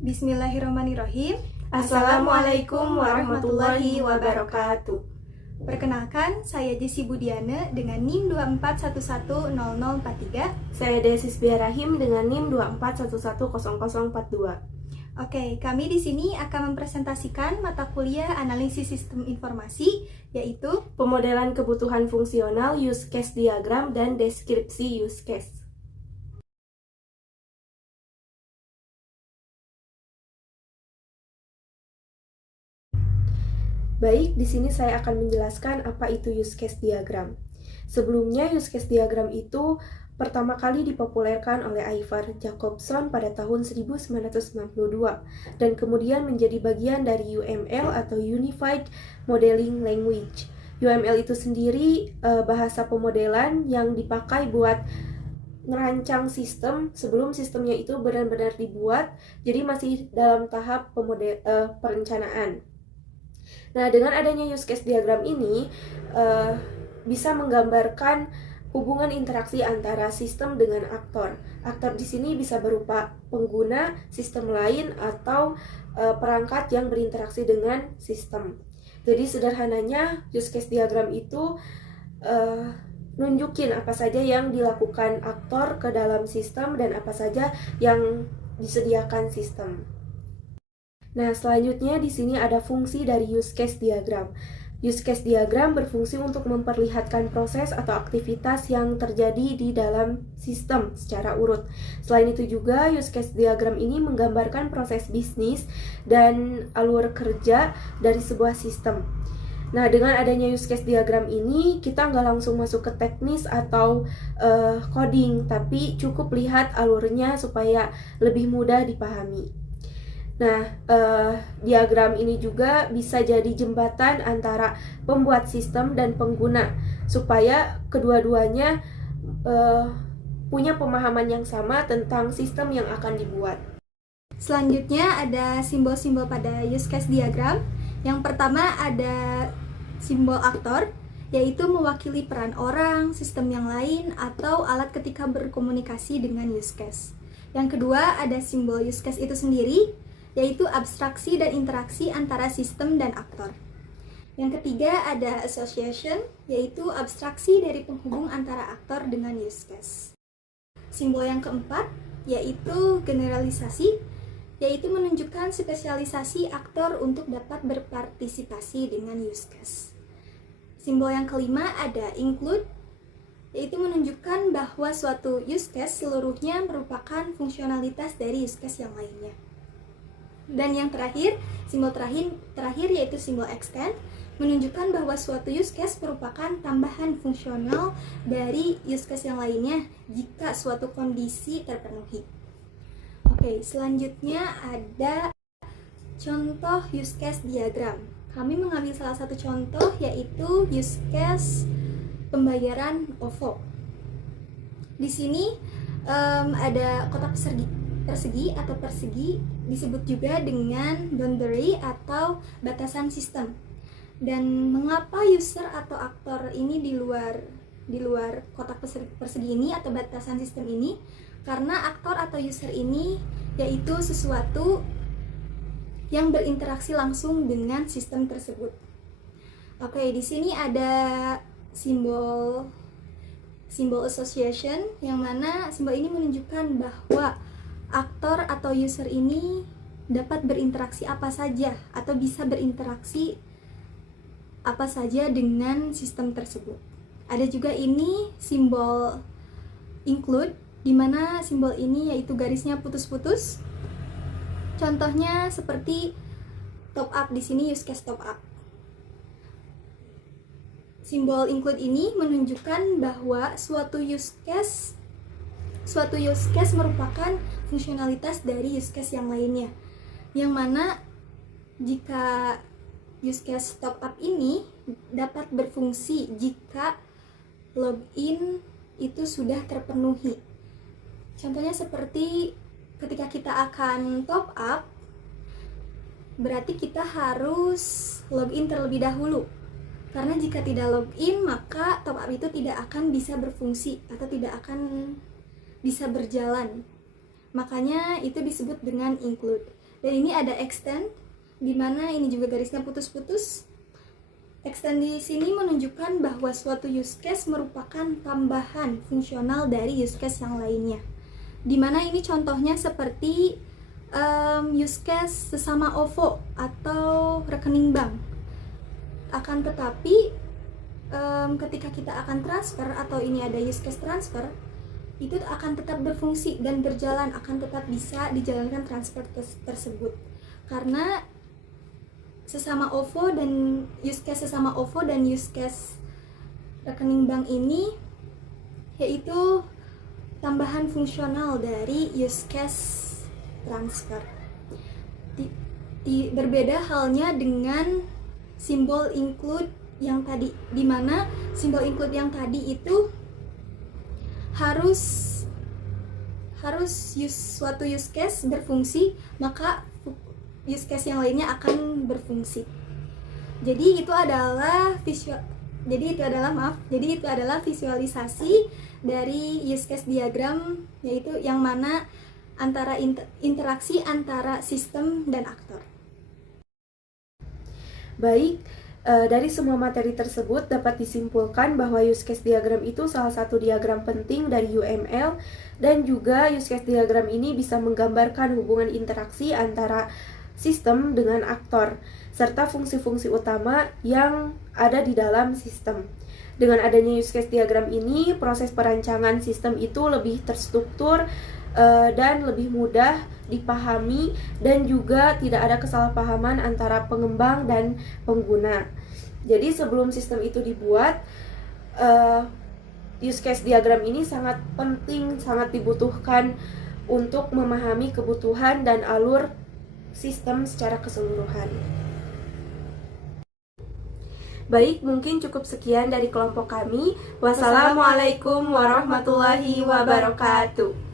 Bismillahirrahmanirrahim. Assalamualaikum warahmatullahi wabarakatuh. Perkenalkan, saya Jessy Budiana dengan NIM 24110043. Saya Desis Biarahim dengan NIM 24110042. Oke, kami di sini akan mempresentasikan mata kuliah Analisis Sistem Informasi, yaitu Pemodelan kebutuhan fungsional, use case diagram, dan deskripsi use case. Baik, di sini saya akan menjelaskan apa itu use case diagram. Sebelumnya, use case diagram itu pertama kali dipopulerkan oleh Ivar Jacobson pada tahun 1992 dan kemudian menjadi bagian dari UML atau Unified Modeling Language. UML itu sendiri bahasa pemodelan yang dipakai buat merancang sistem sebelum sistemnya itu benar-benar dibuat, jadi masih dalam tahap perencanaan. Nah, dengan adanya use case diagram ini bisa menggambarkan hubungan interaksi antara sistem dengan aktor. Aktor di sini bisa berupa pengguna, sistem lain, atau perangkat yang berinteraksi dengan sistem. Jadi sederhananya use case diagram itu nunjukin apa saja yang dilakukan aktor ke dalam sistem dan apa saja yang disediakan sistem. Nah, selanjutnya di sini ada fungsi dari use case diagram. Use case diagram berfungsi untuk memperlihatkan proses atau aktivitas yang terjadi di dalam sistem secara urut. Selain itu juga, use case diagram ini menggambarkan proses bisnis dan alur kerja dari sebuah sistem. Nah, dengan adanya use case diagram ini, kita nggak langsung masuk ke teknis atau coding, tapi cukup lihat alurnya supaya lebih mudah dipahami. Nah, diagram ini juga bisa jadi jembatan antara pembuat sistem dan pengguna, supaya kedua-duanya punya pemahaman yang sama tentang sistem yang akan dibuat. selanjutnya ada simbol-simbol pada use case diagram. Yang pertama ada simbol aktor, yaitu mewakili peran orang, sistem yang lain, atau alat ketika berkomunikasi dengan use case. Yang kedua ada simbol use case itu sendiri, yaitu abstraksi dan interaksi antara sistem dan aktor. Yang ketiga ada association, yaitu abstraksi dari penghubung antara aktor dengan use case. Simbol yang keempat yaitu generalisasi, yaitu menunjukkan spesialisasi aktor untuk dapat berpartisipasi dengan use case. Simbol yang kelima ada include, yaitu menunjukkan bahwa suatu use case seluruhnya merupakan fungsionalitas dari use case yang lainnya. Dan yang terakhir, simbol terakhir yaitu simbol extend, menunjukkan bahwa suatu use case merupakan tambahan fungsional dari use case yang lainnya jika suatu kondisi terpenuhi. Oke, selanjutnya ada contoh use case diagram. Kami mengambil salah satu contoh yaitu use case pembayaran OVO. Di sini ada kotak persegi atau persegi, disebut juga dengan boundary atau batasan sistem. Dan mengapa user atau aktor ini di luar kotak persegi ini atau batasan sistem ini? Karena aktor atau user ini yaitu sesuatu yang berinteraksi langsung dengan sistem tersebut. Oke, di sini ada simbol association, yang mana simbol ini menunjukkan bahwa aktor atau user ini dapat berinteraksi apa saja atau bisa berinteraksi apa saja dengan sistem tersebut. Ada juga ini simbol include, di mana simbol ini yaitu garisnya putus-putus. Contohnya seperti top up, di sini use case top up. Simbol include ini menunjukkan bahwa suatu use case merupakan fungsionalitas dari use case yang lainnya, yang mana jika use case top up ini dapat berfungsi jika login itu sudah terpenuhi. Contohnya seperti ketika kita akan top up, berarti kita harus login terlebih dahulu. Karena jika tidak login, maka top up itu tidak akan bisa berfungsi atau tidak akan bisa berjalan. Makanya itu disebut dengan include. Dan ini ada extend, di mana ini juga garisnya putus-putus. Extend di sini menunjukkan bahwa suatu use case merupakan tambahan fungsional dari use case yang lainnya. Di mana ini contohnya seperti use case sesama OVO atau rekening bank. Akan tetapi ketika kita akan transfer atau ini ada use case transfer, itu akan tetap berfungsi dan berjalan, akan tetap bisa dijalankan transfer tersebut. Karena sesama OVO dan use case sesama OVO dan use case rekening bank ini yaitu tambahan fungsional dari use case transfer. Berbeda halnya dengan simbol include yang tadi, di mana simbol include yang tadi itu harus suatu use case berfungsi, maka use case yang lainnya akan berfungsi. Jadi itu adalah visualisasi dari use case diagram, yaitu yang mana antara interaksi antara sistem dan aktor. Baik, dari semua materi tersebut dapat disimpulkan bahwa use case diagram itu salah satu diagram penting dari UML, dan juga use case diagram ini bisa menggambarkan hubungan interaksi antara sistem dengan aktor, serta fungsi-fungsi utama yang ada di dalam sistem. Dengan adanya use case diagram ini, proses perancangan sistem itu lebih terstruktur dan lebih mudah dipahami, dan juga tidak ada kesalahpahaman antara pengembang dan pengguna. Jadi sebelum sistem itu dibuat, use case diagram ini sangat penting, sangat dibutuhkan untuk memahami kebutuhan dan alur sistem secara keseluruhan. Baik, mungkin cukup sekian dari kelompok kami. Wassalamualaikum warahmatullahi wabarakatuh.